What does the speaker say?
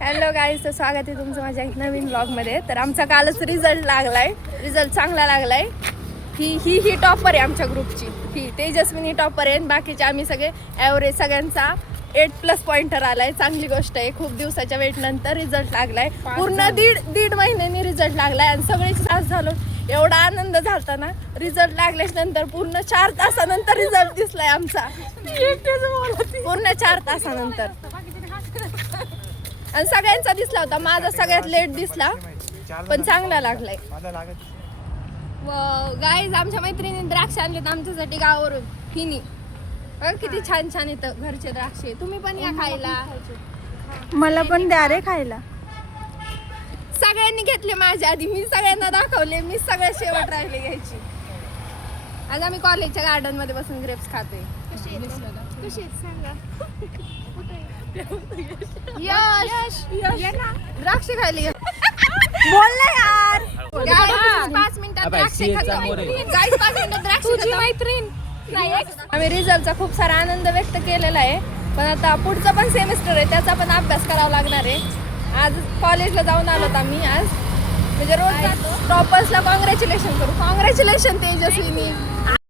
Hello guys, तर स्वागत आहे तुमचं माझ्या एक नवीन ब्लॉगमध्ये. तर आमचा कालच रिझल्ट लागलाय, रिझल्ट चांगला लागलाय. ही टॉपर आहे आमच्या ग्रुपची. ही तेजस्विनी टॉपर आहे, बाकीचे आम्ही सगळे ॲव्हरेज. सगळ्यांचा 8+ पॉइंटर आलाय. चांगली गोष्ट आहे. खूप दिवसाच्या वेट नंतर रिझल्ट लागलाय. पूर्ण दीड महिन्यानी रिझल्ट लागलाय आणि सगळेच त्रास झालो. एवढा आनंद झाला ना रिझल्ट लागल्याच्या नंतर. पूर्ण 4 तासानंतर रिझल्ट दिसलाय आमचा. पूर्ण 4 तासानंतर. आणि सगळ्यांचा दिसला होता, माझा सगळ्यात लेट दिसला, पण चांगला लागलाय. गाईज, आमच्या मैत्रिणी द्राक्ष आणलेत आमच्यासाठी गावावरून. हिनी किती छान छान इथं घरचे द्राक्षे. तुम्ही पण या खायला. मला पण द्या रे खायला. सगळ्यांनी घेतले माझ्या आधी, मी सगळ्यांना दाखवले. मी सगळ्यात शेवट राहिले घ्यायची. आज आम्ही कॉलेजच्या गार्डन मध्ये बसून ग्रेप्स खातोय. कशी सांगा. यश द्राक्ष खायला बोल ना यार. 5 मिनिटात द्राक्ष तुझी मैत्रीण. आम्ही रिझल्टचा खूप सारा आनंद व्यक्त केलेला आहे, पण आता पुढचा पण सेमिस्टर आहे, त्याचा पण अभ्यास करावा लागणार आहे. आज कॉलेजला जाऊन आलोत आम्ही. आज म्हणजे रोज टॉपर्सला कॉंग्रॅच्युलेशन करू. कॉंग्रॅच्युलेशन तेजस्विनी.